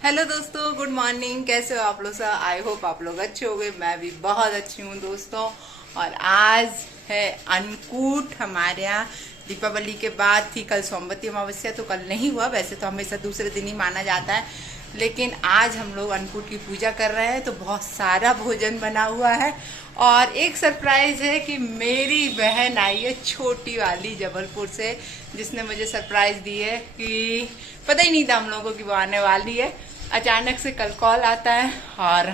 Hello दोस्तों, good morning. कैसे हो आप लोग सब? आई होप आप लोग अच्छे हो गए। मैं भी बहुत अच्छी हूँ दोस्तों। और आज है अन्नकूट हमारे यहाँ। दीपावली के बाद थी कल सोमवती अमावस्या, तो कल नहीं हुआ। वैसे तो हमेशा दूसरे दिन ही माना जाता है, लेकिन आज हम लोग अन्नकूट की पूजा कर रहे हैं, तो बहुत सारा भोजन बना हुआ है। और एक सरप्राइज है कि मेरी बहन आई है छोटी वाली जबलपुर से, जिसने मुझे सरप्राइज दी है कि पता ही नहीं था हम लोगों को कि वो आने वाली है। अचानक से कल कॉल आता है, और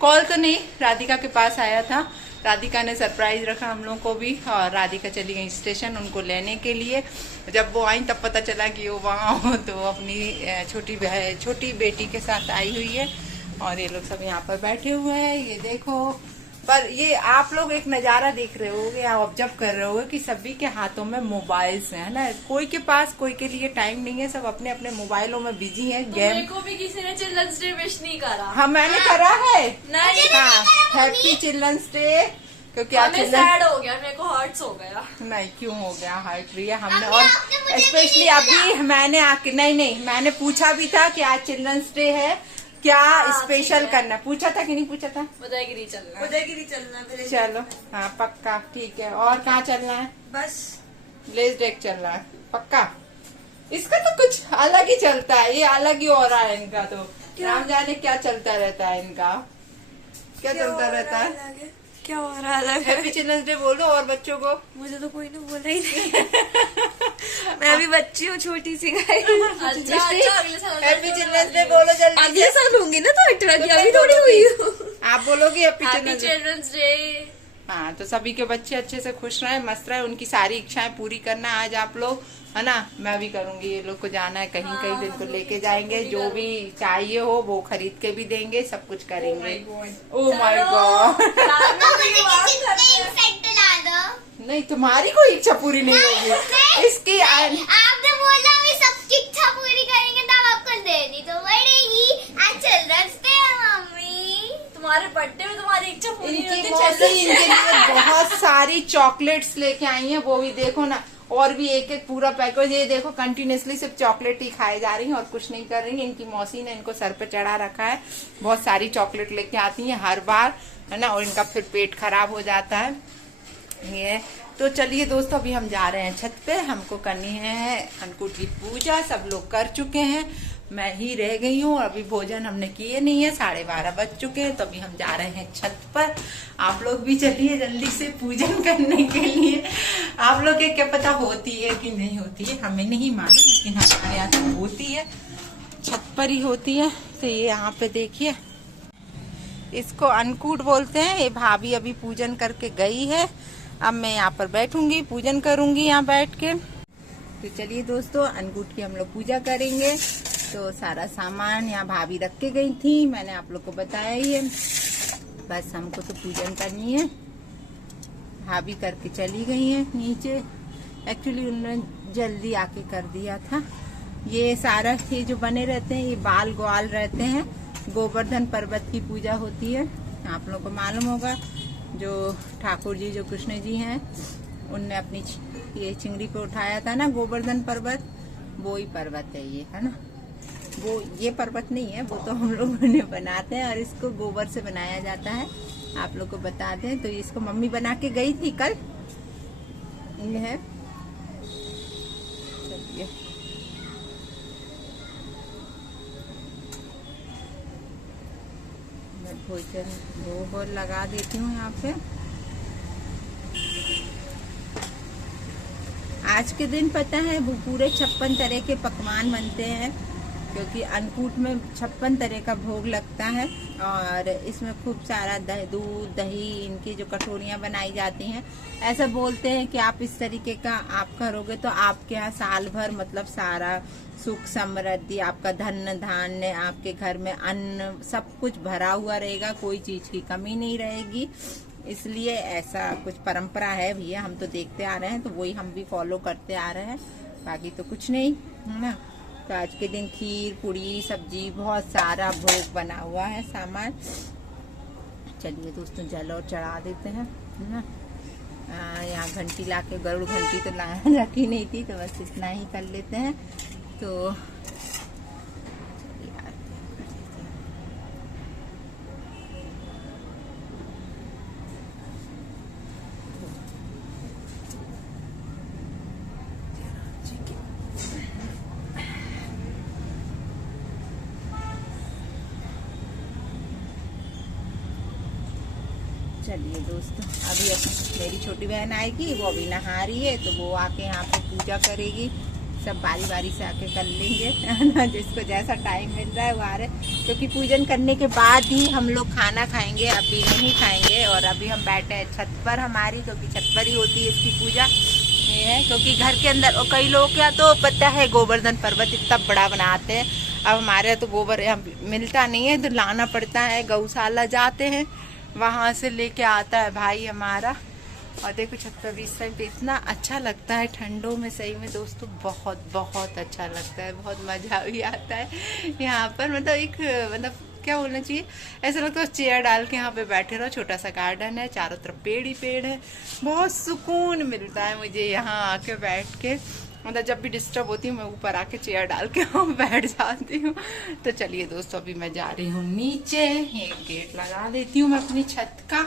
कॉल तो नहीं, राधिका के पास आया था। राधिका ने सरप्राइज रखा हम लोग को भी, और राधिका चली गई स्टेशन उनको लेने के लिए। जब वो आई तब पता चला कि वो वहाँ हो, तो वो अपनी छोटी बेटी के साथ आई हुई है। और ये लोग सब यहाँ पर बैठे हुए हैं, ये देखो। पर ये आप लोग एक नजारा देख रहे होगे या ऑब्जर्व कर रहे होगे कि सभी के हाथों में मोबाइल्स हैं, है ना। कोई के पास कोई के लिए टाइम नहीं है, सब अपने अपने मोबाइलों में बिजी हैं। गेम। मेरे को भी किसी ने चिल्ड्रंस डे विश नहीं करा। हाँ, मैंने करा है। नहीं। हाँ, हैप्पी चिल्ड्रंस डे। क्योंकि आज सैड हो गया, मेरे को हर्ट्स हो गया। नहीं, क्यों हो गया हर्ट? रिया हमने, और स्पेशली अभी मैंने आके नहीं मैंने पूछा भी था कि आज चिल्ड्रंस डे है, क्या स्पेशल करना। पूछा था कि नहीं पूछा था? उदयगिरी चलना। चलो, हाँ पक्का, ठीक है। और कहाँ चलना है? बस ब्लेज डेक चलना है पक्का। इसका तो कुछ अलग ही चलता है, ये अलग ही हो रहा है इनका। तो राम जाने क्या चलता रहता है इनका, क्या चलता रहता है। क्या हो रहा है? हैप्पी चिल्ड्रंस डे बोलो और बच्चों को। मुझे तो कोई ने बोला ही नहीं। मैं भी बच्ची हूँ, छोटी सी। अच्छा, हैप्पी चिल्ड्रंस डे बोलो जल्दी। अगले साल होंगी ना, तो 18 की अभी थोड़ी हुई हूँ। आप बोलोगे हैप्पी चिल्ड्रंस डे। हाँ, तो सभी के बच्चे अच्छे से खुश रहे, मस्त रहे, उनकी सारी इच्छाएं पूरी करना आज आप लोग, है ना। मैं भी करूंगी। ये लोग को जाना है कहीं कहीं, तो इनको लेके जाएंगे। जो भी चाहिए हो वो खरीद के भी देंगे, सब कुछ करेंगे। Oh my God. नहीं, तुम्हारी कोई इच्छा पूरी नहीं होगी इसकी। आपने बोला भी सबकी इच्छा पूरी करेंगे, तब आपको देनी तो पड़ेगी। आज चिल्ड्रंस डे है मम्मी। तुम्हारे बर्थडे में तुम्हारी इच्छा पूरी इनकी होती मौसी इनके लिए बहुत सारी चॉकलेट्स लेके आई हैं, वो भी देखो ना। और भी एक एक पूरा पैकेज। ये देखो, कंटिन्यूसली सिर्फ चॉकलेट ही खाए जा रही हैं और कुछ नहीं कर रही हैं। इनकी मौसी ने इनको सर पे चढ़ा रखा है। बहुत सारी चॉकलेट लेके आती हैं हर बार, है ना। और इनका फिर पेट खराब हो जाता है ये। तो चलिए दोस्तों, अभी हम जा रहे हैं छत पे। हमको करनी है अन्नकूट की पूजा। सब लोग कर चुके हैं, मैं ही रह गई हूँ। अभी भोजन हमने किए नहीं है, 12:30 बज चुके हैं। तो अभी हम जा रहे हैं छत पर। आप लोग भी चलिए जल्दी से पूजन करने के लिए। आप लोग के क्या पता होती है कि नहीं होती है, हमें नहीं मालूम, लेकिन हमारे यहाँ तो होती है, छत पर ही होती है। तो ये यहाँ पे देखिए, इसको अन्नकूट बोलते हैं। ये भाभी अभी पूजन करके गई है। अब मैं यहाँ पर बैठूंगी, पूजन करूंगी यहाँ बैठ के। तो चलिए दोस्तों, अन्नकूट की हम लोग पूजा करेंगे। तो सारा सामान यहाँ भाभी रख के गई थी, मैंने आप लोग को बताया ही है। बस हमको तो पूजन करनी है। भाभी करके चली गई है नीचे। एक्चुअली उन्होंने जल्दी आके कर दिया था। ये सारा ये जो बने रहते हैं, ये बाल ग्वाल रहते हैं। गोवर्धन पर्वत की पूजा होती है, आप लोगों को मालूम होगा। जो ठाकुर जी, जो कृष्ण जी हैं, उनने अपनी ये चिंगड़ी पे उठाया था ना गोवर्धन पर्वत, वो ही पर्वत है ये, है ना। वो ये पर्वत नहीं है, वो तो हम लोगों ने बनाते हैं, और इसको गोबर से बनाया जाता है। आप लोग को बता दें, तो इसको मम्मी बना के गई थी कल। ये है, चलिए मैं भोजन गोबर लगा देती हूँ यहाँ पे। आज के दिन पता है वो पूरे 56 तरह के पकवान बनते हैं, क्योंकि अन्नकूट में 56 तरह का भोग लगता है। और इसमें खूब सारा दूध दही, इनकी जो कटोरियाँ बनाई जाती हैं। ऐसा बोलते हैं कि आप इस तरीके का आप करोगे तो आपके यहाँ साल भर, मतलब सारा सुख समृद्धि, आपका धन धान्य, आपके घर में अन्न सब कुछ भरा हुआ रहेगा, कोई चीज की कमी नहीं रहेगी। इसलिए ऐसा कुछ परंपरा है भैया, हम तो देखते आ रहे हैं, तो वही हम भी फॉलो करते आ रहे हैं, बाकी तो कुछ नहीं, है ना। तो आज के दिन खीर पूड़ी सब्जी बहुत सारा भोग बना हुआ है सामान। चलिए दोस्तों, जल और चढ़ा देते हैं, है ना। यहाँ घंटी लाके, गरुड़ घंटी तो रखी नहीं थी, तो बस इतना ही कर लेते हैं। तो चलिए दोस्तों, अभी मेरी छोटी बहन आएगी, वो अभी नहा रही है, तो वो आके यहाँ पे पूजा करेगी। सब बारी बारी से आके कर लेंगे, है ना, जिसको जैसा टाइम मिल रहा है वो आ रहे, क्योंकि पूजन करने के बाद ही हम लोग खाना खाएंगे, अभी नहीं खाएंगे। और अभी हम बैठे हैं छत पर हमारी, क्योंकि छत पर ही होती है इसकी पूजा। ये है क्योंकि घर के अंदर, और कई लोग क्या तो पता है गोवर्धन पर्वत इतना बड़ा बनाते हैं, अब हमारे यहाँ तो गोबर यहाँ मिलता नहीं है, तो लाना पड़ता है, गौशाला जाते हैं, वहाँ से लेके आता है भाई हमारा। और देखो छत पर भी इस टाइम पे इतना अच्छा लगता है ठंडों में, सही में दोस्तों बहुत बहुत अच्छा लगता है, बहुत मजा भी आता है यहाँ पर। मतलब एक मतलब क्या बोलना चाहिए, ऐसा लगता है चेयर डाल के यहाँ पे बैठे रहो, छोटा सा गार्डन है, चारों तरफ पेड़ ही पेड़ है, बहुत सुकून मिलता है मुझे यहाँ आके बैठ के। मतलब जब भी डिस्टर्ब होती हूँ मैं ऊपर आके चेयर डाल के बैठ जाती हूँ। तो चलिए दोस्तों, अभी मैं जा रही हूँ नीचे, एक गेट लगा देती हूँ मैं अपनी छत का।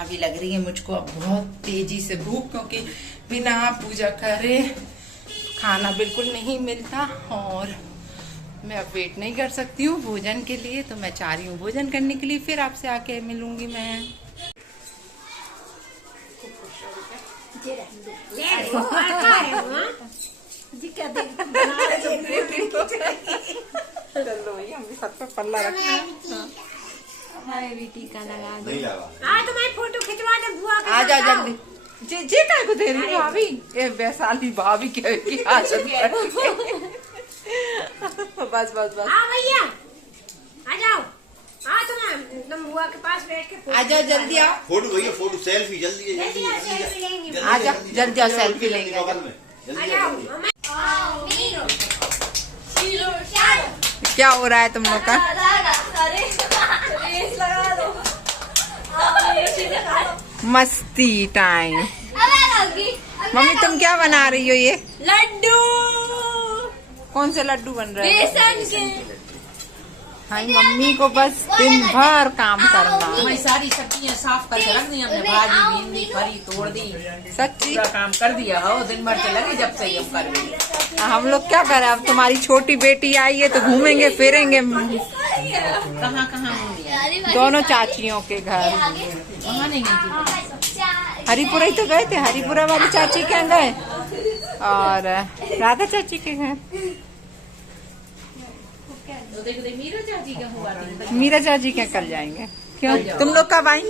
अभी लग रही है मुझको अब बहुत तेजी से भूख, क्योंकि बिना पूजा करे खाना बिल्कुल नहीं मिलता, और मैं अब वेट नहीं कर सकती हूँ भोजन के लिए, तो मैं चाह रही हूँ भोजन करने के लिए, फिर आपसे आके मिलूंगी मैं। चलो हम भी सब पे पल्ला रखना, हमारे भी टीका लगा दो। तुम्हारी फोटो खिंचवा दे बुआ के आ जा जल्दी। जे काय को दे रही हो भाभी, ये वैशाली भाभी की आदत है। बस बस बस, हाँ भैया आ जाओ, हाँ तुम बुआ के पास बैठ के आ जाओ जल्दी आओ, फोटो भैया, फोटो सेल्फी जल्दी जल्दी सेल्फी लेंगे। आ जा जल्दी आओ, सेल्फी लेंगे। बगल में आ जल्दी जाओ जल्दी। क्या हो रहा है तुम लोग का? मस्ती टाइम। मम्मी तुम क्या बना रही हो? ये लड्डू कौन से लड्डू बन रहे हैं? बेसन के। हाँ, मम्मी को बस दिन भर काम करना। हमारी सारी सब्जियां साफ करके रख दी हमने, भाजी भिंडी फरी तोड़ दी, सच्ची पूरा काम कर दिया हो, दिन भर से लगे जब से हम कर रहे। हम लोग क्या करें, अब तुम्हारी छोटी बेटी आई है तो घूमेंगे फिरेंगे कहाँ कहाँ घूम दोनों चाचियों के घर। वहाँ नहीं गई हरिपुरा ही तो गए थे, हरिपुरा वाली चाची के गए और राधा चाची के घर। तो देखो मीरा चाची क्या हुआ था। मीरा चाची क्या कल जाएंगे? क्यों तुम लोग कब आई?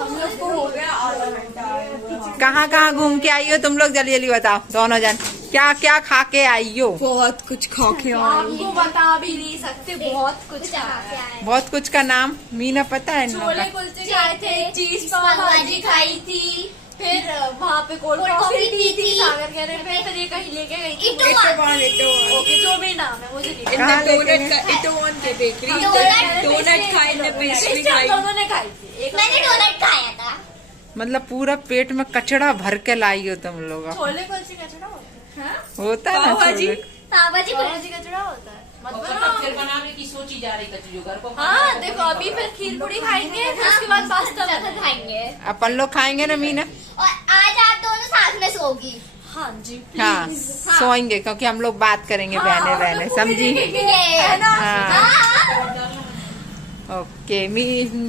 हम लोग को हो गया आधा घंटा। कहाँ कहाँ घूम के आई हो तुम लोग? जल्दी जल्दी बताओ दोनों जन, क्या क्या खा के आई हो? बहुत कुछ खा के आपको बता भी नहीं सकते, बहुत कुछ खाया है। बहुत कुछ का नाम मीना पता है इन लोगों छोले का? कुलचे खाए थे, चीज पाव भाजी खाई थी, फिर वहाँ पे कोल्ड कॉफी पी थी सागर के में, फिर ये कहीं लेके गई थी ओके, जो भी नाम है मुझे नहीं कहाँ लेके गए? डोनट खाए थे, पेस्ट्री खाई, दोनों ने खाई थी। एक मैंने डोनट खाया था। मतलब पूरा पेट में कचड़ा भर के लाई हो तुम लोग। छोले कुलचे कचड़ा होता है, होता है ना छोले? पाव भाजी भाजी कचड़ा होता है फिर बनाने की सोची जा रही कचू घर को। हाँ देखो, अभी फिर खीर पूरी खाएंगे, फिर उसके बाद पास्ता खाएंगे। अपन लोग खाएंगे ना मीना? और आज आप दोनों साथ में सोगी। हाँ जी हाँ सोएंगे, क्योंकि हम लोग बात करेंगे बहने बहने, समझी? है ना? ओके।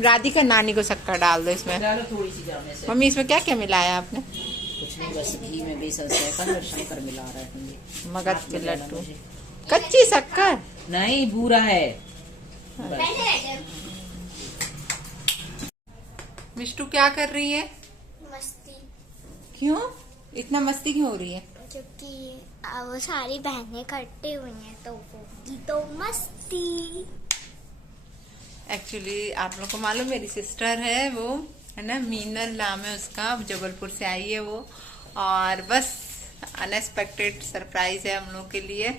राधिका नानी को शक्कर डाल दो इसमें। डालो थोड़ी सी जाने से। मम्मी इसमें क्या क्या मिलाया आपने? कुछ नहीं, बस घी में बेसन शक्कर और शक्कर मिला रहे हैं। मगध के लड्डू, कच्ची शक्कर नहीं, बूरा है। मिष्टू क्या कर रही है? मस्ती, क्यों इतना मस्ती क्यों हो रही है? क्योंकि वो सारी बहनें इकट्ठी हुई हैं तो होगी तो मस्ती। एक्चुअली आप लोग को मालूम मेरी सिस्टर है, वो है ना, मीनल नाम है उसका, जबलपुर से आई है वो, और बस अनएक्सपेक्टेड सरप्राइज है हम लोग के लिए।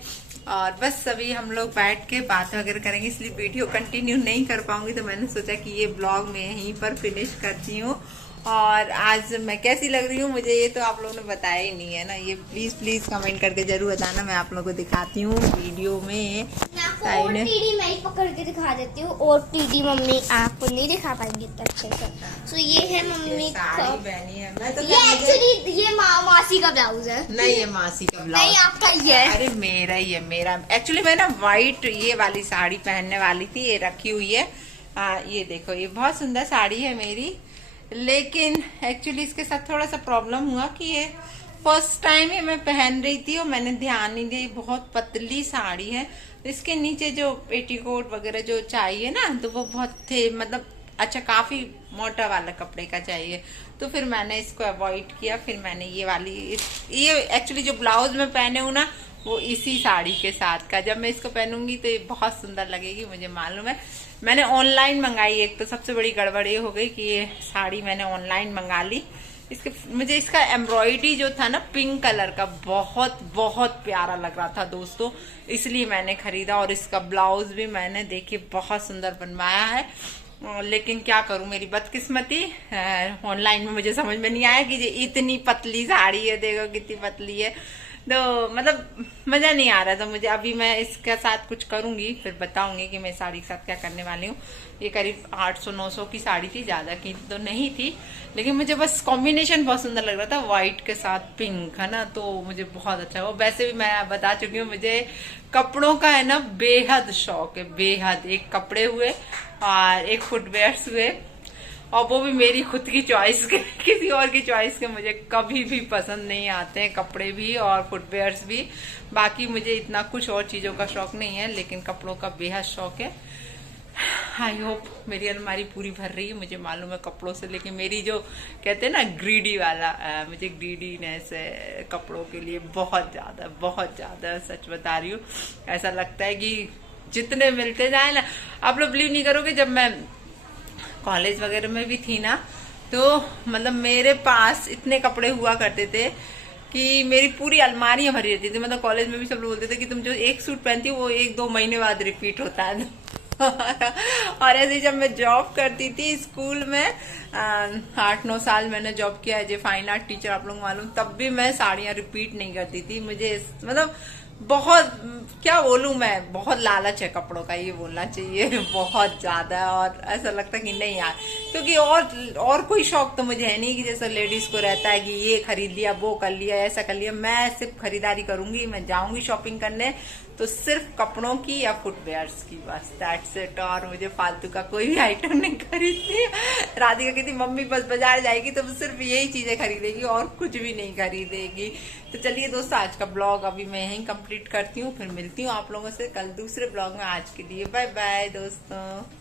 और बस अभी हम लोग बैठ के बात वगैरह करेंगे, इसलिए वीडियो कंटिन्यू नहीं कर पाऊंगी, तो मैंने सोचा कि ये ब्लॉग मैं यहीं पर फिनिश करती हूँ। और आज मैं कैसी लग रही हूँ मुझे ये तो आप लोगों ने बताया ही नहीं है ना, ये प्लीज प्लीज कमेंट करके जरूर बताना, मैं आप लोगों को दिखाती हूँ वीडियो में। और टीडी मैं ही पकड़ के दिखा देती हूँ, और टीडी मम्मी आपको नहीं दिखा पाएंगी इतना अच्छे से। सो ये है मम्मी का, साड़ी पहनी है मैं तो, ये एक्चुअली ये मासी का ब्लाउज है। नहीं ये मासी का ब्लाउज नहीं आपका ये है। अरे मेरा ही है, मेरा एक्चुअली मैं ना व्हाइट ये वाली साड़ी पहनने वाली थी, ये रखी हुई है, ये देखो, ये बहुत सुंदर साड़ी है मेरी, लेकिन एक्चुअली इसके साथ थोड़ा सा प्रॉब्लम हुआ कि ये फर्स्ट टाइम ही मैं पहन रही थी और मैंने ध्यान नहीं दिया। बहुत पतली साड़ी है, इसके नीचे जो पेटीकोट वगैरह जो चाहिए ना, तो वो बहुत थे, मतलब अच्छा काफी मोटा वाला कपड़े का चाहिए, तो फिर मैंने इसको अवॉइड किया। फिर मैंने ये वाली, ये एक्चुअली जो ब्लाउज में पहने हूँ ना, वो इसी साड़ी के साथ का, जब मैं इसको पहनूंगी तो ये बहुत सुंदर लगेगी, मुझे मालूम है। मैंने ऑनलाइन मंगाई, एक तो सबसे बड़ी गड़बड़ ये हो गई कि ये साड़ी मैंने ऑनलाइन मंगा ली। मुझे इसका एम्ब्रॉयडरी जो था ना पिंक कलर का, बहुत बहुत प्यारा लग रहा था दोस्तों, इसलिए मैंने खरीदा। और इसका ब्लाउज भी मैंने देखिए बहुत सुंदर बनवाया है, लेकिन क्या करूं, मेरी बदकिस्मती, ऑनलाइन में मुझे समझ में नहीं आया कि ये इतनी पतली साड़ी है, देखो कितनी पतली है, तो मतलब मजा नहीं आ रहा था मुझे। अभी मैं इसके साथ कुछ करूंगी, फिर बताऊंगी कि मैं साड़ी के साथ क्या करने वाली हूँ। ये करीब 800-900 की साड़ी थी, ज्यादा की तो नहीं थी, लेकिन मुझे बस कॉम्बिनेशन बहुत सुंदर लग रहा था, व्हाइट के साथ पिंक, है ना, तो मुझे बहुत अच्छा हुआ। वैसे भी मैं बता चुकी हूँ, मुझे कपड़ों का है ना बेहद शौक है, बेहद। एक कपड़े हुए और एक फुटवेयर्स हुए, और वो भी मेरी खुद की चॉइस के, किसी और की चॉइस के मुझे कभी भी पसंद नहीं आते हैं, कपड़े भी और फुटवेयर्स भी। बाकी मुझे इतना कुछ और चीजों का शौक नहीं है, लेकिन कपड़ों का बेहद शौक है। आई होप मेरी अलमारी पूरी भर रही है, मुझे मालूम है कपड़ों से, लेकिन मेरी जो कहते हैं ना ग्रीडी वाला, मुझे ग्रीडीनेस है कपड़ों के लिए बहुत ज्यादा, सच बता रही हूँ। ऐसा लगता है कि जितने मिलते जाए ना, आप लोग बिलीव नहीं करोगे, जब मैं कॉलेज वगैरह में भी थी ना, तो मतलब मेरे पास इतने कपड़े हुआ करते थे कि मेरी पूरी अलमारियां भरी रहती थी। मतलब कॉलेज में भी सब लोग बोलते थे कि तुम जो एक सूट पहनती हो वो 1-2 महीने बाद रिपीट होता है। और ऐसे जब मैं जॉब करती थी स्कूल में, 8-9 साल मैंने जॉब किया as a fine art teacher, आप लोग मालूम, तब भी मैं साड़ियां रिपीट नहीं करती थी। मुझे मतलब बहुत, क्या बोलूं मैं, बहुत लालच है कपड़ों का, ये बोलना चाहिए, बहुत ज्यादा। और ऐसा लगता है कि नहीं यार, क्योंकि और कोई शौक तो मुझे है नहीं कि जैसे लेडीज को रहता है कि ये खरीद लिया, वो कर लिया, ऐसा कर लिया। मैं सिर्फ खरीदारी करूंगी, मैं जाऊंगी शॉपिंग करने तो सिर्फ कपड़ों की या फुटवेयर्स की, बस दैट्स इट। और मुझे फालतू का कोई भी आइटम नहीं खरीदती। राधिका कहती मम्मी बस बाजार जाएगी तो सिर्फ यही चीजें खरीदेगी और कुछ भी नहीं खरीदेगी। तो चलिए दोस्तों, आज का ब्लॉग अभी मैं यहीं कंप्लीट करती हूँ, फिर मिलती हूँ आप लोगों से कल दूसरे ब्लॉग में। आज के लिए बाय बाय दोस्तों।